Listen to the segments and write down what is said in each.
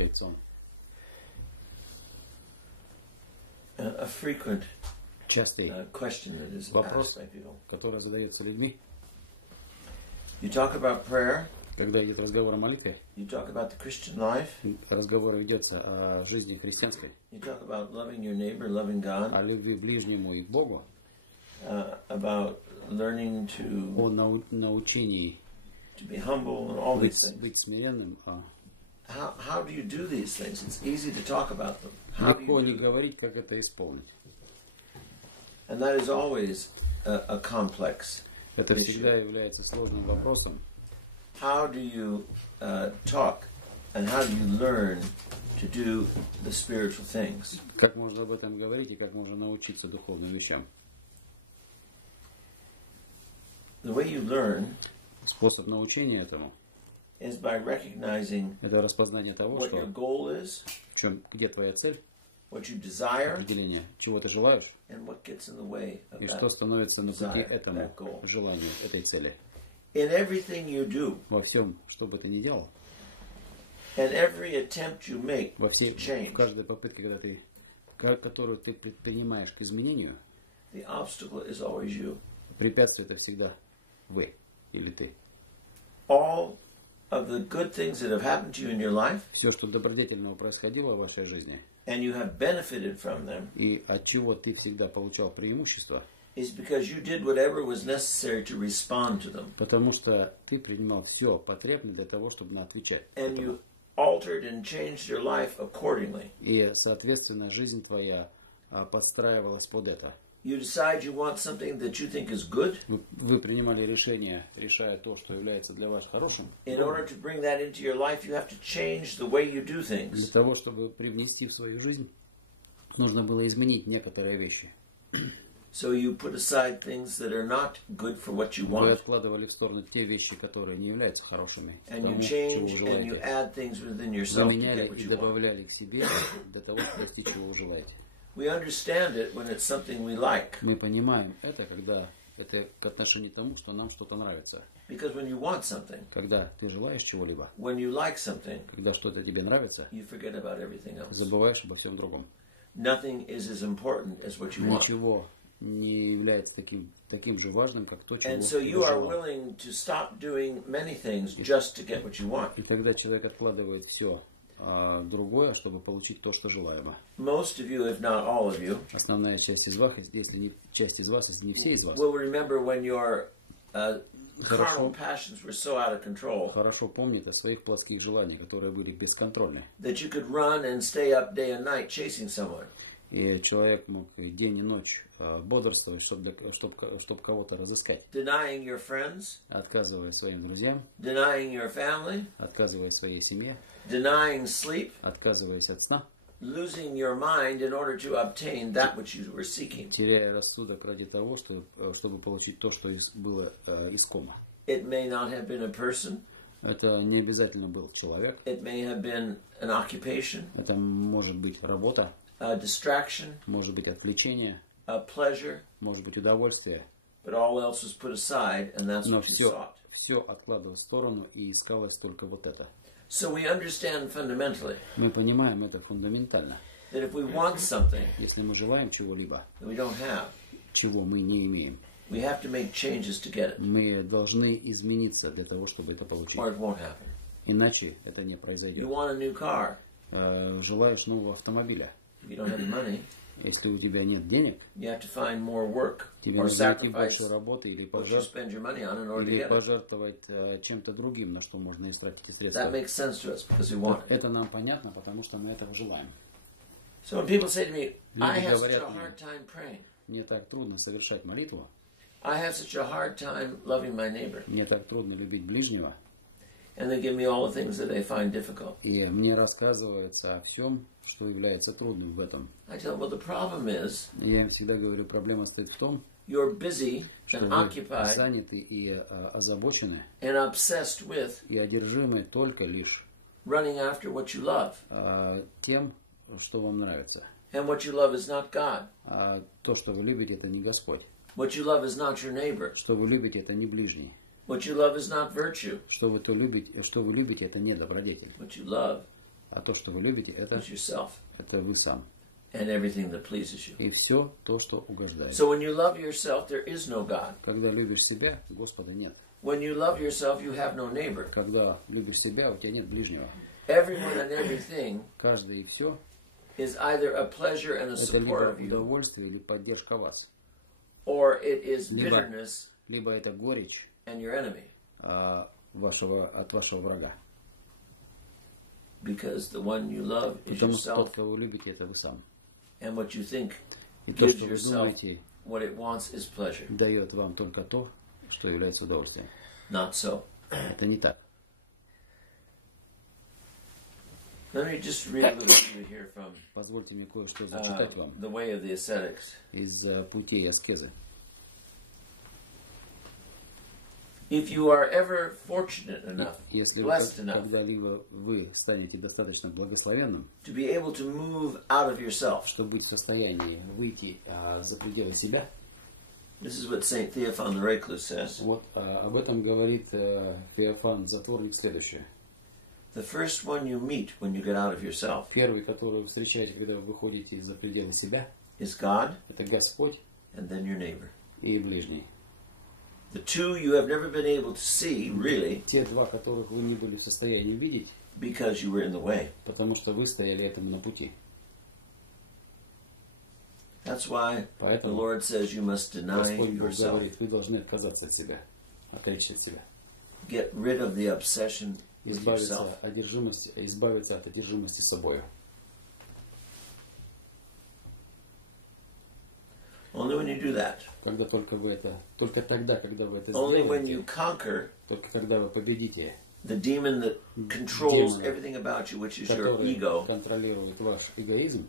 смотреть сон. A frequent Частый question that is вопрос, asked by people. который задается людьми, You talk about prayer, когда идет разговор о молитве, you talk about the Christian life, разговор ведется о жизни христианской, you talk about loving your neighbor, loving God, о любви ближнему и к Богу, about learning о научении to be humble and all these things. быть смиренным. How do you do these things? It's easy to talk about them. How do Легко you не do them? говорить, как это исполнить. And that is always a complex. Это всегда является сложным вопросом. How do you talk and how do you learn to do the spiritual things? Как можно об этом говорить и как можно научиться духовным вещам? The way you learn Способ научения этому is by recognizing – это распознание того, what your что goal is, где твоя цель, what you desire, определение, чего ты желаешь, and what gets in the way of и что that. становится на пути desire, этому that goal. желанию, этой цели. In everything you do, Во всем, что бы ты ни делал, and every attempt you make в to change, каждой попытке, которую ты предпринимаешь к изменению, the obstacle is always you. препятствие это всегда вы или ты. All of the good things that have happened to you in your life, Все, что добродетельного происходило в вашей жизни, and you have benefited from them, и от чего ты всегда получал преимущество, is because you did whatever was necessary to respond to them. потому что ты принимал все потребное для того, чтобы отвечать. And you altered and changed your life accordingly. И, соответственно, жизнь твоя подстраивалась под это. You decide you want something that you think is good. Вы принимали решение, решая то, что является для вас хорошим. In order to bring that into your life, you have to change the way you do Для things. того, чтобы привнести в свою жизнь, нужно было изменить некоторые вещи. So you put aside things that are not good for what you Вы want. откладывали в сторону те вещи, которые не являются хорошими, к And тому, you чего change вы and you желаете. add things within yourself to Заменяли get what и you want. добавляли к себе для того, чтобы достичь, чего вы желаете. We understand it when it's something we like. Мы понимаем это, когда это к отношению к тому, что нам что-то нравится. Because when you want something, Когда ты желаешь чего-либо, when you like something, когда что-то тебе нравится, you forget about everything else. забываешь обо всем другом. Nothing is as important as what you want. Ничего не является таким же важным, как то, чего And so ты you are желал. willing to stop doing many things just to get what you want. И когда человек откладывает все другое, чтобы получить то, что желаемо. Most of you, if not all of you, Основная часть из вас, если не часть из вас, если не все из вас, will remember when your carnal Хорошо. passions were so out of control хорошо помнит о своих плотских желаниях, которые были бесконтрольны. that you could run and stay up day and night chasing someone. И человек мог и день и ночь бодрствовать, чтобы кого-то разыскать. Denying your friends, Отказывая своим друзьям, denying your family, отказывая своей семье, denying sleep, отказываясь от сна, losing your mind in order to obtain that which you were seeking. теряя рассудок ради того, чтобы получить то, что было искомо. It may not have been a person. Это не обязательно был человек. It may have been an occupation, Это может быть работа, a distraction, может быть отвлечение, a pleasure, может быть удовольствие. but all else was put aside, and that's Но what you sought. все откладывалось в сторону и искалось только вот это. So we understand fundamentally Мы понимаем это фундаментально. that if we want something Если мы желаем чего-либо, that we don't have, чего мы не имеем, we have to make changes to get it, мы должны измениться для того, чтобы это получить. or it won't happen. Иначе это не You произойдет. want a new car. Желаешь нового автомобиля. If you don't have the money, Если у тебя нет денег, you have to find more work тебе or нужно найти sacrifice больше работы или what you spend your money on in order to get it. пожертвовать чем-то другим, на что можно истратить эти средства. That makes sense to us because we want it. Это нам понятно, потому что мы этого желаем. So when people say to me, I Люди have such говорят a мне, hard time praying. мне так трудно совершать молитву, I have such a hard time loving my neighbor. мне так трудно любить ближнего, And they give me all the things that they find difficult. и мне рассказывается о всем, что является трудным в этом. I tell them, well, the problem is Я им всегда говорю, проблема стоит в том, you're busy что and вы occupied заняты и озабочены, and obsessed with и одержимы только лишь running after what you love. тем, что вам нравится. And what you love is not God. А то, что вы любите, это не Господь. What you love is not your neighbor. Что вы любите, это не ближний. What you love is not virtue. Что вы любите, это не добродетель. What you love А то, что вы любите, is yourself это вы сам. and everything that pleases you. И все то, что угождает. So when you love yourself, there is no God. Когда любишь себя, Господа нет. When you love yourself, you have no neighbor. Когда любишь себя, у тебя нет ближнего. Everyone and everything Каждый и все is either a pleasure and a это support либо of you, удовольствие или поддержка вас. or it is Либо, bitterness либо это горечь and your enemy. от вашего врага. Because the one you love is Потому что тот, yourself, кого вы любите, это вы сам. and what you think И то, gives что вы yourself думаете, what it wants is pleasure. дает вам только то, что является удовольствием. Not so. Это не так. Let me just read a little bit here from Позвольте мне кое-что зачитать вам The Way of the Ascetics. из путей аскезы. If you are ever fortunate enough, Если blessed enough, когда-либо вы станете достаточно благословенным, to be able to move out of yourself. чтобы быть в состоянии выйти за пределы себя, This is what Saint Theophan the Recluse says. вот об этом говорит Феофан Затворник следующее. The first one you meet when you get out of yourself Первый, который вы встречаете, когда вы выходите за пределы себя, is God это Господь and then your neighbor. и ближний. The two you have never been able to see, really, Те два, которых вы не были в состоянии видеть, because you were in the way. потому что вы стояли этому на пути. That's why the Поэтому Lord says you must deny Господь Бог yourself. говорит, вы должны отказаться от себя, отречься от себя. Get rid of the obsession with Избавиться yourself. от одержимости собою. Only when you do that, Когда только тогда, когда вы это only when сделаете, you conquer только когда вы победите, the demon that controls Демона, everything about you, which is your который ego, контролирует ваш эгоизм,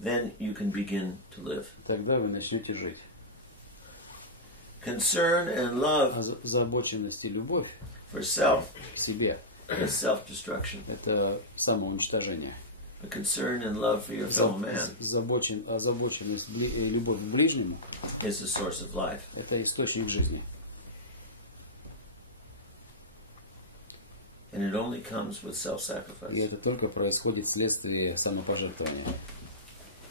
then you can begin to live. тогда вы начнете жить. Concern and love Озабоченность и любовь for self к себе is self-destruction. – это самоуничтожение. A concern and love for your fellow man Озабоченность и любовь к ближнему is the source of life. – это источник жизни. And it only comes with И self-sacrifice. это только происходит вследствие самопожертвования.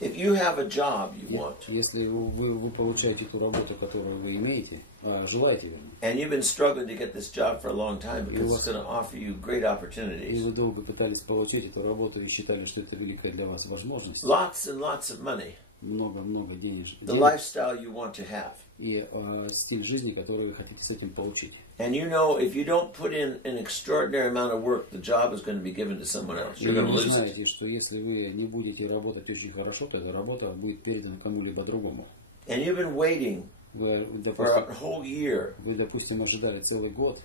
If you have a job you want, Если вы получаете ту работу, которую вы имеете, желаете, верно, and you've been struggling to get this job for a long time because was- it's going to offer you great и opportunities, вы долго пытались получить эту работу и считали, что это великая для вас возможность, lots and lots of money, много денег, the lifestyle you want to have. и стиль жизни, который вы хотите с этим получить. And you know, if you don't put in an extraordinary amount of work, the job is going to be given to someone else. И You're going to вы lose it. знаете, что если вы не будете работать очень хорошо, то эта работа будет передана кому-либо другому. And you've been waiting Вы, for a whole year допустим, ожидали целый год,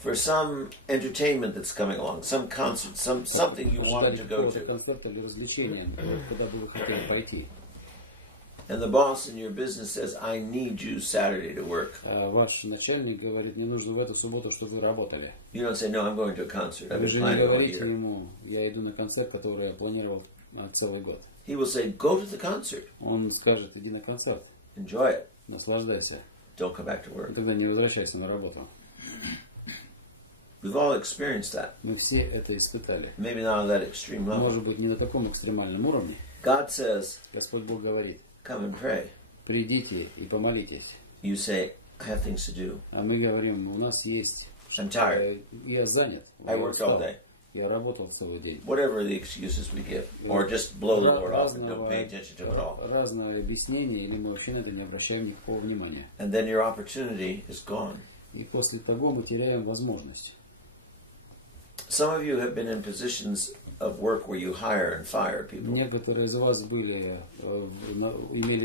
for some entertainment that's coming along, some concert, something you wanted ожидали to go какого-то to. концерта или развлечения, куда бы вы хотели пойти. And the boss in your business says, I need you Saturday to work. Ваш начальник говорит, мне нужно в эту субботу, чтобы вы работали. You don't say, no, I'm going to a concert. I've Вы been же не planning all говорите year. ему, я иду на концерт, который я планировал целый год. He will say, go to the concert. Он скажет, иди на концерт, Enjoy it. наслаждайся, Don't come back to и work. тогда не возвращайся на работу. We've all experienced that. Мы все это испытали. Maybe not on that extreme level. Может быть, не на таком экстремальном уровне. God says, Господь Бог говорит, come and pray. придите и помолитесь. You say, I have things to do. А мы говорим, у нас есть... I'm tired. Я занят. I я worked all устал, day. Я работал целый день. Whatever the excuses we give. Or just blow the Lord off and don't pay attention to it all. Разные объяснения, или мы вообще на это не обращаем никакого внимания. And then your opportunity is gone. И после того мы теряем возможность. Some of you have been in positions of work where you hire and fire people. Некоторые из вас имели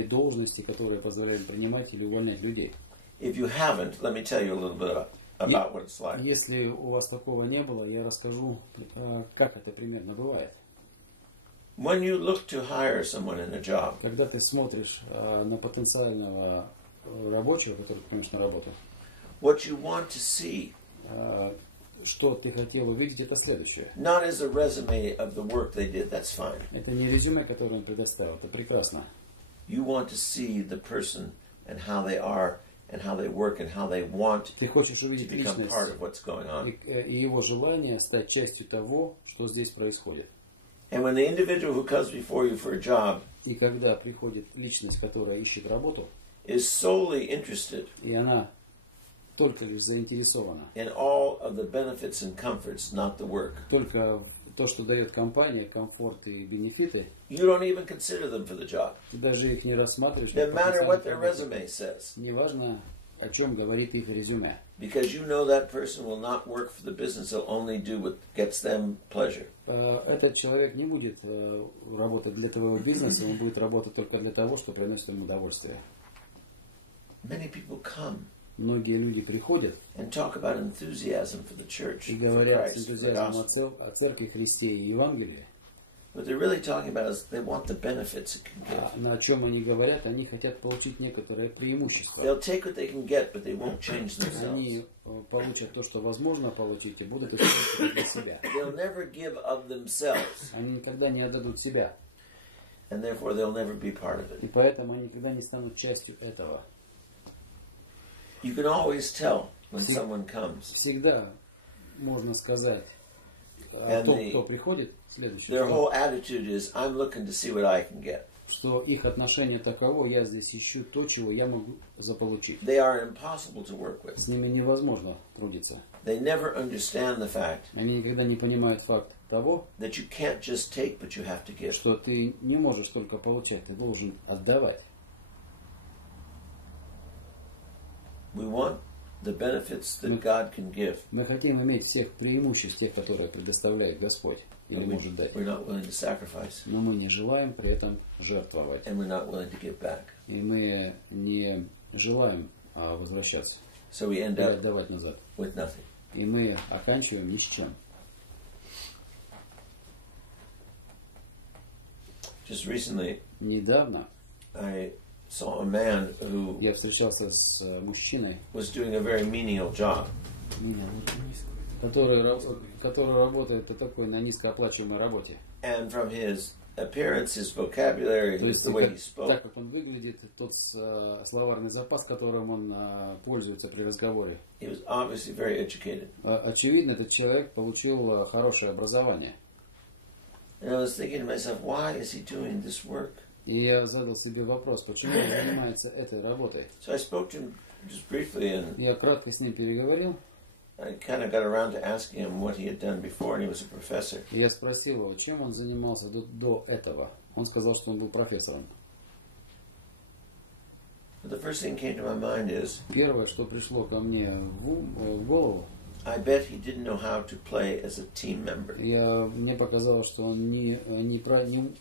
должности, которые позволяли принимать или увольнять людей. If you haven't, let me tell you a little bit about what it's like. Если у вас такого не было, я расскажу, как это примерно бывает. When you look to hire someone in a job, Когда ты смотришь на потенциального рабочего, который принимаешь на работу, what you want to see, что ты хотел увидеть, это следующее. not as a resume of the work they did, that's fine. Это не резюме, которое он предоставил, это прекрасно. You want to see the person and how they are and how they work and how they want Ты хочешь to увидеть become личность part of what's going on. и его желание стать частью того, что здесь происходит. And when the individual who comes before you for a job И когда приходит личность, которая ищет работу, is solely interested и она только лишь заинтересована, in all of the benefits and comforts, not the work, только то, что дает компания, комфорт и бенефиты, you don't even consider them for the job. ты даже их не рассматриваешь. No matter what their потенциальных resume работников. says. Неважно, о чем говорит их резюме. Because you know that person will not work for the business, they'll only do what gets them pleasure. Этот человек не будет работать для твоего бизнеса, он будет работать только для того, что приносит ему удовольствие. Many people come Многие люди приходят and talk about enthusiasm for the church, и for говорят с Christ, for the энтузиазмом gospel. о церкви, Христе и Евангелии. What they're really talking about is they want the benefits it can give. На чем они говорят? Они хотят получить некоторое преимущество. They'll take what they can get, but they won't change Они themselves. получат то, что возможно получить, и будут использовать для себя. They'll never give of themselves, Они никогда не отдадут себя, and therefore they'll never be part of и it. поэтому они никогда не станут частью этого. You can always tell when See- someone comes. Всегда можно сказать о And том, the- кто приходит, следующий, Their whole attitude is, I'm looking to see what I can get. что их отношение таково: я здесь ищу то, чего я могу заполучить. They are impossible to work with. С ними невозможно трудиться. They never understand the fact Они никогда не понимают факт того, that you can't just take, but you have to give. что ты не можешь только получать, ты должен отдавать. We want the benefits that God can give. Мы хотим иметь всех преимуществ, тех, которые предоставляет Господь или And может дать. we're not willing to sacrifice. Но мы не желаем при этом жертвовать. And we're not willing to give back. И мы не желаем возвращаться So we end или up отдавать назад. with nothing. И мы оканчиваем ни с чем. Just recently, Недавно I saw a man who я встречался с мужчиной, was doing a very menial job. который работает такой на низкооплачиваемой работе. And from his appearance, his vocabulary, То есть the way he spoke, так как он выглядит, тот словарный запас, которым он пользуется при разговоре. he was obviously very educated. Очевидно, этот человек получил хорошее образование. And I was thinking to myself, why is he doing this work? И я задал себе вопрос, почему он занимается этой работой. So I spoke to him just briefly, and Я кратко с ним переговорил, I kind of got around to asking him what he had done before, and he was a professor. и я спросил его, чем он занимался до этого. Он сказал, что он был профессором. But the first thing that came to my mind is, Первое, что пришло ко мне в голову, I bet he didn't know how to play as a team member. мне показалось, что он не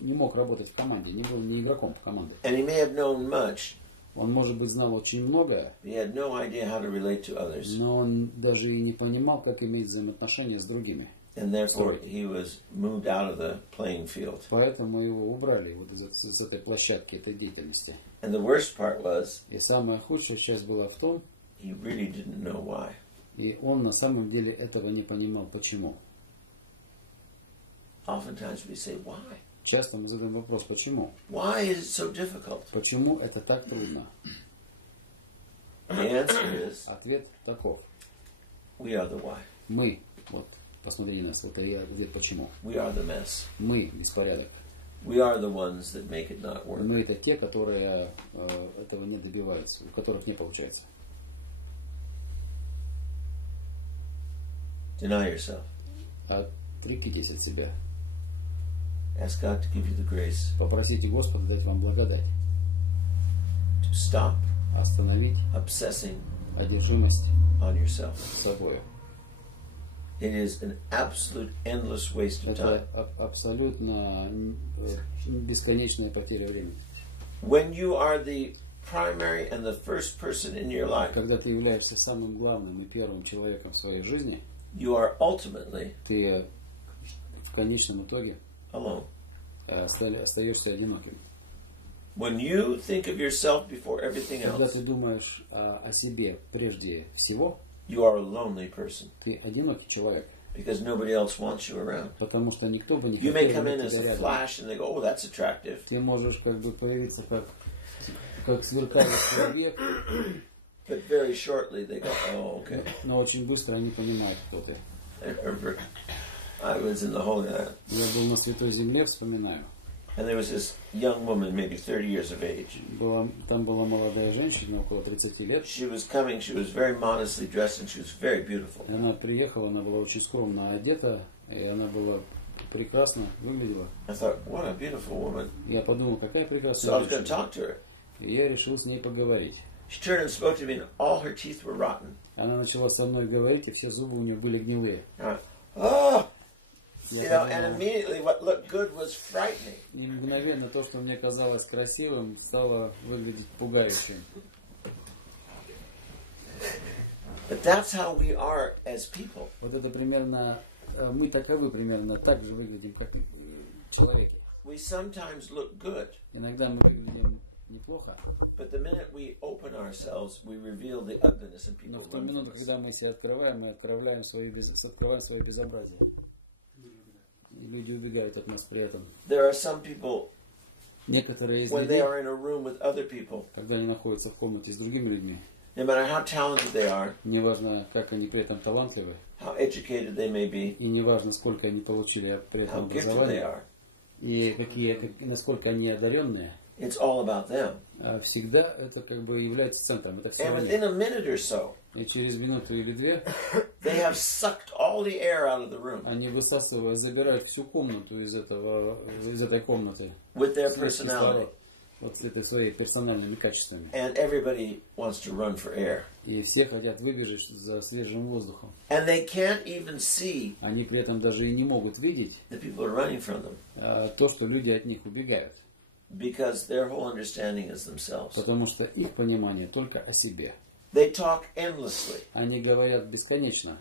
мог работать в команде, не был не игроком команды. And he may have known much, Он, может быть, знал очень многое, but he had no idea how to relate to others. но он даже и не понимал, как иметь взаимоотношения с другими. And therefore, he was moved out of the playing field. Поэтому его убрали вот из этой площадки, этой деятельности. And the worst part was, И самая худшая часть была в том, he really didn't know why. и он на самом деле этого не понимал, почему. Oftentimes we say, why? Часто мы задаем вопрос, почему? Why is it so difficult? Почему это так трудно? The answer is, Ответ таков. we are the why. Мы, вот, посмотри на нас, вот ответ почему. We are the mess. Мы беспорядок. We are the ones that make it not work. Мы это те, которые этого не добиваются, у которых не получается. Deny yourself. Отрекитесь от себя. Ask God to give you the grace Попросите Господа дать вам благодать. to stop Остановить obsessing одержимость on yourself. собой. It is an absolute endless waste of time. Это абсолютно бесконечная потеря времени. When you are the primary and the first person in your life, Когда ты являешься самым главным и первым человеком в своей жизни, you are ultimately ты в конечном итоге alone. остаешься одиноким. When you think of yourself before everything Когда else, ты думаешь о себе прежде всего, you are a lonely person ты одинокий человек, because nobody else wants you around. потому что никто бы не You may хотел come in иметь as тебя a рядом. flash and they go, oh, that's attractive. Ты можешь как бы появиться как сверкающий человек, But very shortly they go, oh, okay. но очень быстро они понимают, кто ты. I was in the Holy Land. Я был на Святой Земле, вспоминаю. And there was this young woman, maybe 30 years of age. Там была молодая женщина, около 30 лет. She was coming, she was very modestly dressed, and she was very beautiful. И она приехала, она была очень скромно одета, и она была прекрасно выглядела. I thought, what a beautiful woman. Я подумал, какая So I прекрасная was going to женщина. talk to her. И я решил с ней поговорить. She turned and spoke to me, and all her teeth were rotten. Она начала со мной говорить, и все зубы у нее были гнилые. Oh! Я You know, and подумал, immediately what looked good was frightening. и мгновенно то, что мне казалось красивым, стало выглядеть пугающим. But that's how we are as people. Вот это примерно, мы таковы примерно так же выглядим, как и человеки. We sometimes look good, Иногда мы выглядим неплохо, but the minute we open ourselves, we reveal the ugliness, and но people в ту run from минуту, us. когда мы себя открываем, мы открываем свое безобразие. И люди убегают от нас при этом. There are some people, Некоторые из when they людей, are in a room with other people, когда они находятся в комнате с другими людьми, no matter how talented they are, неважно, как они при этом талантливы, how educated they may be, и неважно, сколько они получили при этом how gifted they образования, are, и насколько они одаренные, it's all about them. всегда это как бы является центром. Это все And они. within a minute or so, И через минуту или две they have sucked all the air out of the room они высасывают, забирают всю комнату из этой комнаты. with their Весь personality. кислород. Вот с этой своей персональными качествами. And everybody wants to run for air. И все хотят выбежать за свежим воздухом. And they can't even see Они при этом даже и не могут видеть the people who are running from them, то, что люди от них убегают. because their whole understanding is themselves. Потому что их понимание только о себе. They talk endlessly, Они говорят бесконечно.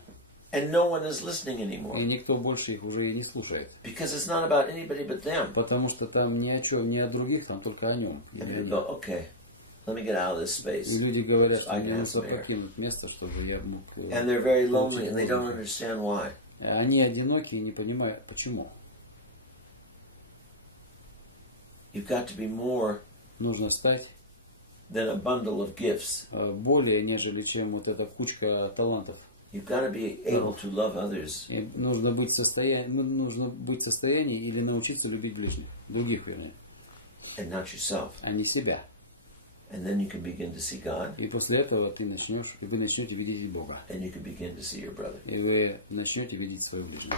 and no one is listening И anymore, никто больше их уже и не слушает. because it's not about anybody but them. Потому что там ни о чем, ни о других, там только о нем. And people go, okay, let me get out of this И space. люди говорят, что I мне can нужно have some air. покинуть место, чтобы я мог... And they're very lonely, and they don't understand why. Они одиноки и не понимают, почему. You've got to be more Нужно стать than a bundle of gifts. более, нежели чем вот эта кучка талантов. You've got to be able to love others. И нужно быть в состоянии или научиться любить ближних, других, вернее, And not yourself. а не себя. And then you can begin to see God, И после этого вы начнете видеть Бога. and you can begin to see your brother. И вы начнете видеть своего ближнего.